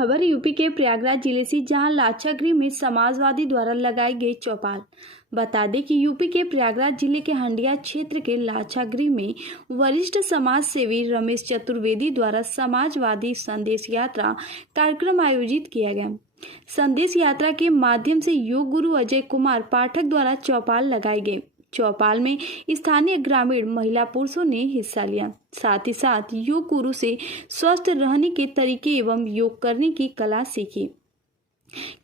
खबर यूपी के प्रयागराज जिले से, जहां लाक्षागृह में समाजवादी द्वारा लगाई गई चौपाल। बता दें कि यूपी के प्रयागराज जिले के हंडिया क्षेत्र के लाक्षागृह में वरिष्ठ समाज सेवी रमेश चतुर्वेदी द्वारा समाजवादी संदेश यात्रा कार्यक्रम आयोजित किया गया। संदेश यात्रा के माध्यम से योग गुरु अजय कुमार पाठक द्वारा चौपाल लगाई गई। चौपाल में स्थानीय ग्रामीण महिला पुरुषों ने हिस्सा लिया। साथ ही साथ योग गुरु से स्वस्थ रहने के तरीके एवं योग करने की कला सीखी।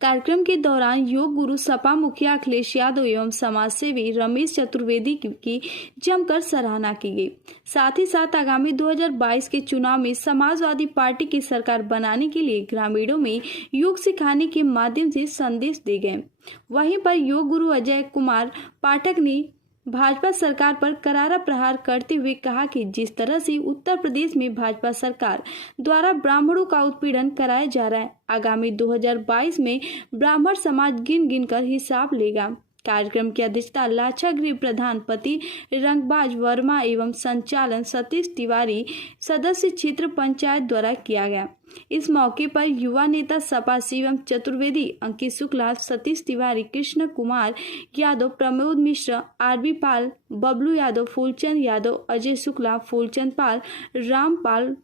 कार्यक्रम के दौरान योग गुरु सपा मुखिया अखिलेश यादव एवं समाज सेवी रमेश चतुर्वेदी की जमकर सराहना की गई। साथ ही साथ आगामी 2022 के चुनाव में समाजवादी पार्टी की सरकार बनाने के लिए ग्रामीणों में योग सिखाने के माध्यम से संदेश दिए गए। वहीं पर योग गुरु अजय कुमार पाठक ने भाजपा सरकार पर करारा प्रहार करते हुए कहा कि जिस तरह से उत्तर प्रदेश में भाजपा सरकार द्वारा ब्राह्मणों का उत्पीड़न कराया जा रहा है, आगामी 2022 में ब्राह्मण समाज गिन गिन कर हिसाब लेगा। कार्यक्रम की अध्यक्षता लाक्षागृह प्रधान पति रंगबाज वर्मा एवं संचालन सतीश तिवारी सदस्य क्षेत्र पंचायत द्वारा किया गया। इस मौके पर युवा नेता सपा शिवम चतुर्वेदी, अंकित शुक्ला, सतीश तिवारी, कृष्ण कुमार यादव, प्रमोद मिश्र, आरबी पाल, बबलू यादव, फूलचंद यादव, अजय शुक्ला, फूलचंद पाल, रामपाल,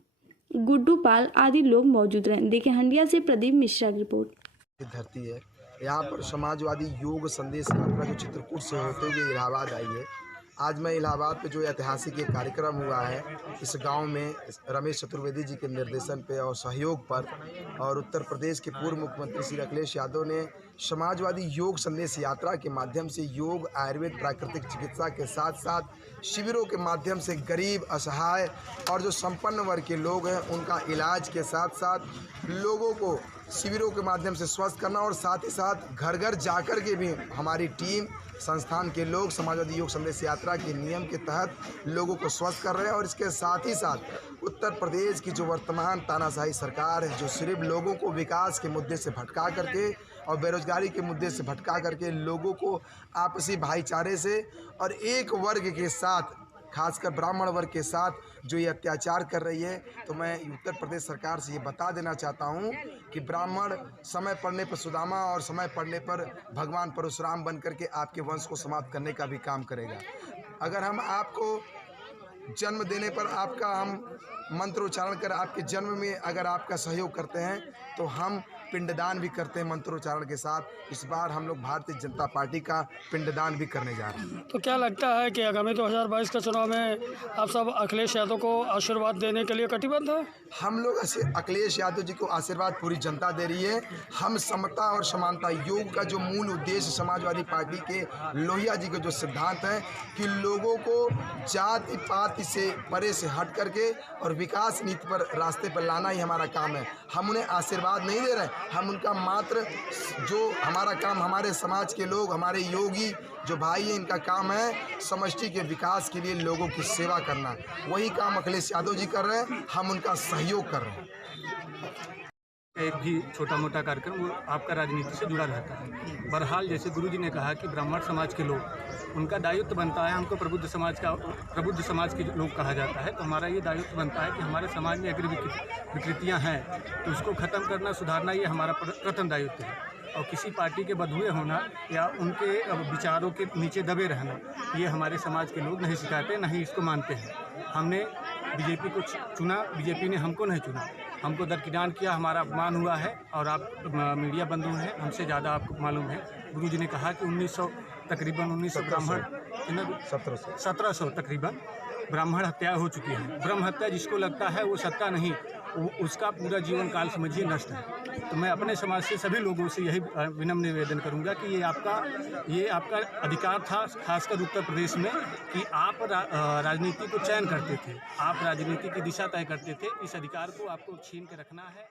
गुड्डू पाल आदि लोग मौजूद रहे। देखिए हंडिया से प्रदीप मिश्रा की रिपोर्ट। धरती है यहाँ पर समाजवादी योग संदेश यात्रा जो चित्रकूट से होते हुए इलाहाबाद आई है। आज मैं इलाहाबाद पे जो ऐतिहासिक एक कार्यक्रम हुआ है इस गांव में रमेश चतुर्वेदी जी के निर्देशन पे और सहयोग पर, और उत्तर प्रदेश के पूर्व मुख्यमंत्री श्री अखिलेश यादव ने समाजवादी योग संदेश यात्रा के माध्यम से योग, आयुर्वेद, प्राकृतिक चिकित्सा के साथ साथ शिविरों के माध्यम से गरीब, असहाय और जो संपन्न वर्ग के लोग हैं उनका इलाज के साथ साथ लोगों को शिविरों के माध्यम से स्वस्थ करना, और साथ ही साथ घर घर जाकर के भी हमारी टीम, संस्थान के लोग समाजवादी योग संदेश यात्रा के नियम के तहत लोगों को स्वस्थ कर रहे हैं। और इसके साथ ही साथ उत्तर प्रदेश की जो वर्तमान तानाशाही सरकार है, जो सिर्फ लोगों को विकास के मुद्दे से भटका करके और बेरोजगारी के मुद्दे से भटका करके लोगों को आपसी भाईचारे से और एक वर्ग के साथ, खासकर ब्राह्मण वर्ग के साथ जो ये अत्याचार कर रही है, तो मैं उत्तर प्रदेश सरकार से ये बता देना चाहता हूँ कि ब्राह्मण समय पड़ने पर सुदामा और समय पड़ने पर भगवान परशुराम बन करके आपके वंश को समाप्त करने का भी काम करेगा। अगर हम आपको जन्म देने पर आपका हम मंत्र उच्चारण कर आपके जन्म में अगर आपका सहयोग करते हैं तो हम पिंडदान भी करते हैं मंत्रोच्चारण के साथ। इस बार हम लोग भारतीय जनता पार्टी का पिंडदान भी करने जा रहे हैं। तो क्या लगता है कि आगामी 2022 के चुनाव में आप सब अखिलेश यादव को आशीर्वाद देने के लिए कटिबद्ध हैं? हम लोग अखिलेश यादव जी को आशीर्वाद पूरी जनता दे रही है। हम समता और समानता योग का जो मूल उद्देश्य समाजवादी पार्टी के लोहिया जी का जो सिद्धांत है कि लोगों को जाति पाति से परे से हट करके और विकास नीति पर रास्ते पर लाना ही हमारा काम है। हम उन्हें आशीर्वाद नहीं दे रहे हैं, हम उनका मात्र जो हमारा काम, हमारे समाज के लोग, हमारे योगी जो भाई हैं, इनका काम है समष्टि के विकास के लिए लोगों की सेवा करना। वही काम अखिलेश यादव जी कर रहे हैं, हम उनका सहयोग कर रहे हैं। एक भी छोटा मोटा कार्यक्रम वो आपका राजनीति से जुड़ा रहता है। बहरहाल जैसे गुरु जी ने कहा कि ब्राह्मण समाज के लोग, उनका दायित्व बनता है, हमको प्रबुद्ध समाज के लोग कहा जाता है, तो हमारा ये दायित्व बनता है कि हमारे समाज में अगर विकृतियाँ हैं तो उसको ख़त्म करना, सुधारना, ये हमारा प्रथम दायित्व है। और किसी पार्टी के बंधुए होना या उनके विचारों के नीचे दबे रहना, ये हमारे समाज के लोग नहीं सिखाते, नहीं इसको मानते हैं। हमने बीजेपी को चुना, बीजेपी ने हमको नहीं चुना, हमको दरकिनार किया, हमारा अपमान हुआ है। और आप मीडिया बंधु हैं, हमसे ज़्यादा आपको मालूम है। गुरुजी ने कहा कि 1900 तकरीबन 1900 ब्राह्मण, 1700 तकरीबन ब्राह्मण हत्या हो चुकी है। ब्रह्म हत्या जिसको लगता है वो सत्ता नहीं, उसका पूरा जीवन काल समझिए नष्ट है। तो मैं अपने समाज से सभी लोगों से यही विनम्र निवेदन करूंगा कि ये आपका अधिकार था, खासकर उत्तर प्रदेश में, कि आप राजनीति को चयन करते थे, आप राजनीति की दिशा तय करते थे। इस अधिकार को आपको छीन के रखना है।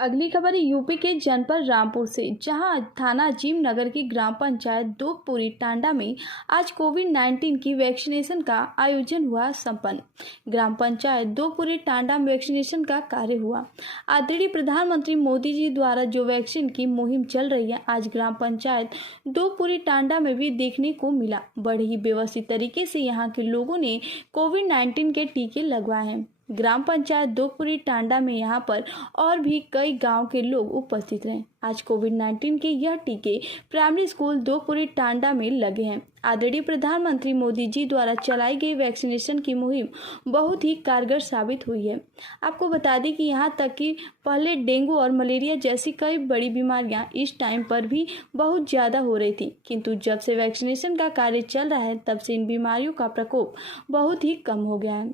अगली खबर यूपी के जनपद रामपुर से, जहां थाना अजीम नगर की ग्राम पंचायत दोगपुरी टांडा में आज कोविड-19 की वैक्सीनेशन का आयोजन हुआ संपन्न। ग्राम पंचायत दोगपुरी टांडा में वैक्सीनेशन का कार्य हुआ। आदरणीय प्रधानमंत्री मोदी जी द्वारा जो वैक्सीन की मुहिम चल रही है, आज ग्राम पंचायत दोगपुरी टांडा में भी देखने को मिला। बड़े ही व्यवस्थित तरीके से यहाँ के लोगों ने कोविड-19 के टीके लगवाए हैं। ग्राम पंचायत दोगपुरी टांडा में यहाँ पर और भी कई गांव के लोग उपस्थित रहे। आज कोविड-19 के यह टीके प्राइमरी स्कूल दोगपुरी टांडा में लगे हैं। आदरणीय प्रधानमंत्री मोदी जी द्वारा चलाई गई वैक्सीनेशन की मुहिम बहुत ही कारगर साबित हुई है। आपको बता दें कि यहाँ तक कि पहले डेंगू और मलेरिया जैसी कई बड़ी बीमारियाँ इस टाइम पर भी बहुत ज़्यादा हो रही थी, किंतु जब से वैक्सीनेशन का कार्य चल रहा है तब से इन बीमारियों का प्रकोप बहुत ही कम हो गया है।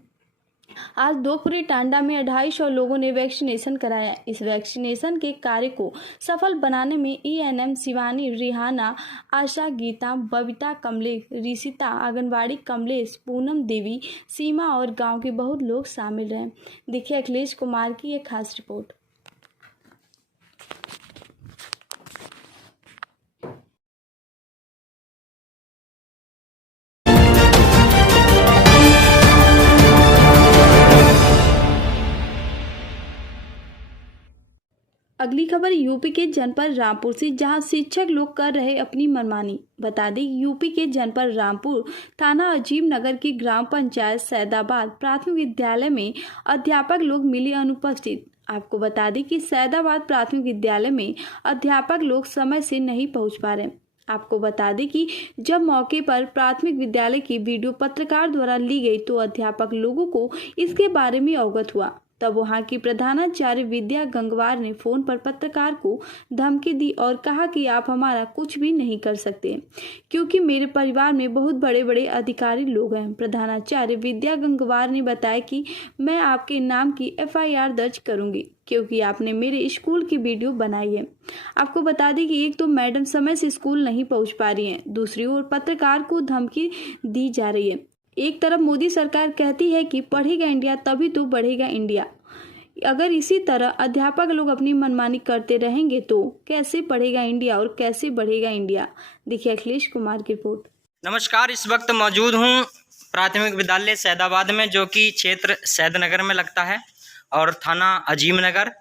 आज दोगपुरी टांडा में 250 लोगों ने वैक्सीनेशन कराया। इस वैक्सीनेशन के कार्य को सफल बनाने में ENM शिवानी, रिहाना, आशा, गीता, बबीता, कमलेश, ऋषिता, आंगनबाड़ी कमलेश, पूनम देवी, सीमा और गांव के बहुत लोग शामिल रहे। देखिए अखिलेश कुमार की एक खास रिपोर्ट। अगली खबर यूपी के जनपद रामपुर से, जहां शिक्षक लोग कर रहे अपनी मनमानी। बता दें यूपी के जनपद रामपुर थाना अजीम नगर की ग्राम पंचायत सैदाबाद प्राथमिक विद्यालय में अध्यापक लोग मिले अनुपस्थित। आपको बता दें कि सैदाबाद प्राथमिक विद्यालय में अध्यापक लोग समय से नहीं पहुंच पा रहे। आपको बता दें कि जब मौके पर प्राथमिक विद्यालय की वीडियो पत्रकार द्वारा ली गई तो अध्यापक लोगों को इसके बारे में अवगत हुआ। तब वहां की प्रधानाचार्य विद्या गंगवार ने फोन पर पत्रकार को धमकी दी और कहा कि आप हमारा कुछ भी नहीं कर सकते, क्योंकि मेरे परिवार में बहुत बड़े बड़े अधिकारी लोग हैं। प्रधानाचार्य विद्या गंगवार ने बताया कि मैं आपके नाम की FIR दर्ज करूंगी, क्योंकि आपने मेरे स्कूल की वीडियो बनाई है। आपको बता दें कि एक तो मैडम समय से स्कूल नहीं पहुंच पा रही हैं, दूसरी ओर पत्रकार को धमकी दी जा रही है। एक तरफ मोदी सरकार कहती है कि पढ़ेगा इंडिया तभी तो बढ़ेगा इंडिया। अगर इसी तरह अध्यापक लोग अपनी मनमानी करते रहेंगे तो कैसे पढ़ेगा इंडिया और कैसे बढ़ेगा इंडिया। देखिए अखिलेश कुमार की रिपोर्ट। नमस्कार, इस वक्त मौजूद हूँ प्राथमिक विद्यालय सैदाबाद में, जो कि क्षेत्र सैदनगर में लगता है और थाना अजीम नगर।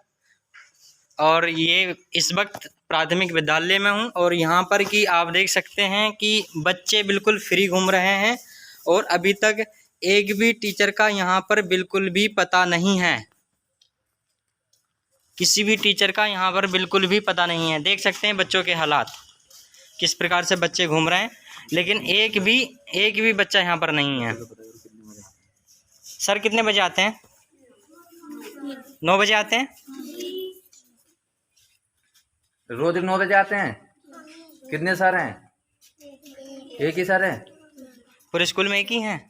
और ये इस वक्त प्राथमिक विद्यालय में हूँ और यहाँ पर कि आप देख सकते हैं कि बच्चे बिल्कुल फ्री घूम रहे हैं और अभी तक एक भी टीचर का यहाँ पर बिल्कुल भी पता नहीं है। किसी भी टीचर का यहाँ पर बिल्कुल भी पता नहीं है। देख सकते हैं बच्चों के हालात, किस प्रकार से बच्चे घूम रहे हैं, लेकिन एक भी बच्चा यहाँ पर नहीं है। सर कितने बजे आते हैं? 9 बजे आते हैं। रोज 9 बजे आते हैं। कितने सर हैं? एक ही सर है। पूरे स्कूल में एक ही हैं।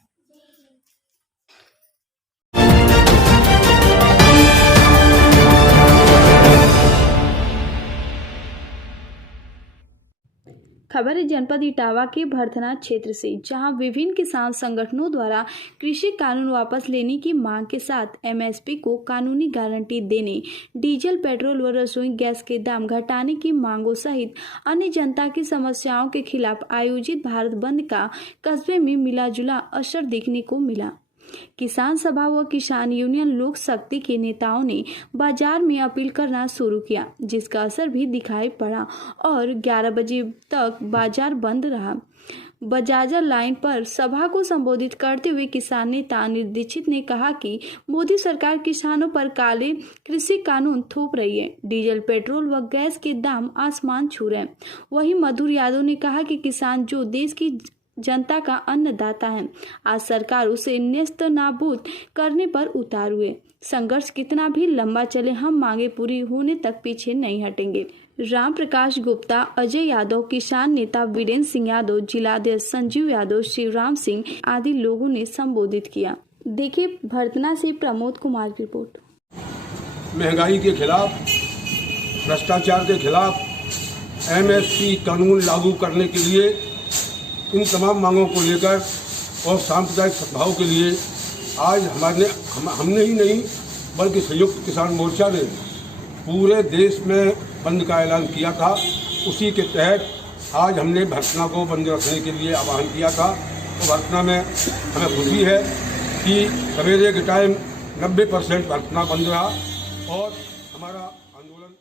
खबर है जनपद इटावा के भरथना क्षेत्र से, जहां विभिन्न किसान संगठनों द्वारा कृषि कानून वापस लेने की मांग के साथ MSP को कानूनी गारंटी देने, डीजल, पेट्रोल व रसोई गैस के दाम घटाने की मांगों सहित अन्य जनता की समस्याओं के खिलाफ आयोजित भारत बंद का कस्बे में मिलाजुला असर देखने को मिला। किसान सभा व किसान यूनियन लोक शक्ति के नेताओं ने बाजार में अपील करना शुरू किया, जिसका असर भी दिखाई पड़ा और 11 बजे तक बाजार बंद रहा। बजाजा लाइन पर सभा को संबोधित करते हुए किसान नेता अनिल दीक्षित ने कहा कि मोदी सरकार किसानों पर काले कृषि कानून थोप रही है। डीजल, पेट्रोल व गैस के दाम आसमान छू रहे हैं। वहीं मधुर यादव ने कहा कि किसान जो देश की जनता का अन्नदाता है, आज सरकार उसे नेस्त नाबूद करने पर उतार हुए। संघर्ष कितना भी लंबा चले, हम मांगे पूरी होने तक पीछे नहीं हटेंगे। राम प्रकाश गुप्ता, अजय यादव, किसान नेता वीरेंद्र सिंह यादव, जिलाध्यक्ष संजीव यादव, शिवराम सिंह आदि लोगों ने संबोधित किया। देखिए भरतना से प्रमोद कुमार की रिपोर्ट। महंगाई के खिलाफ, भ्रष्टाचार के खिलाफ MSP कानून लागू करने के लिए, इन तमाम मांगों को लेकर और सांप्रदायिक सद्भाव के लिए आज हमने ही नहीं बल्कि संयुक्त किसान मोर्चा ने पूरे देश में बंद का ऐलान किया था। उसी के तहत आज हमने भर्तना को बंद रखने के लिए आह्वान किया था। तो भर्तना में हमें खुशी है कि सवेरे के टाइम 90% भर्तना बंद रहा और हमारा आंदोलन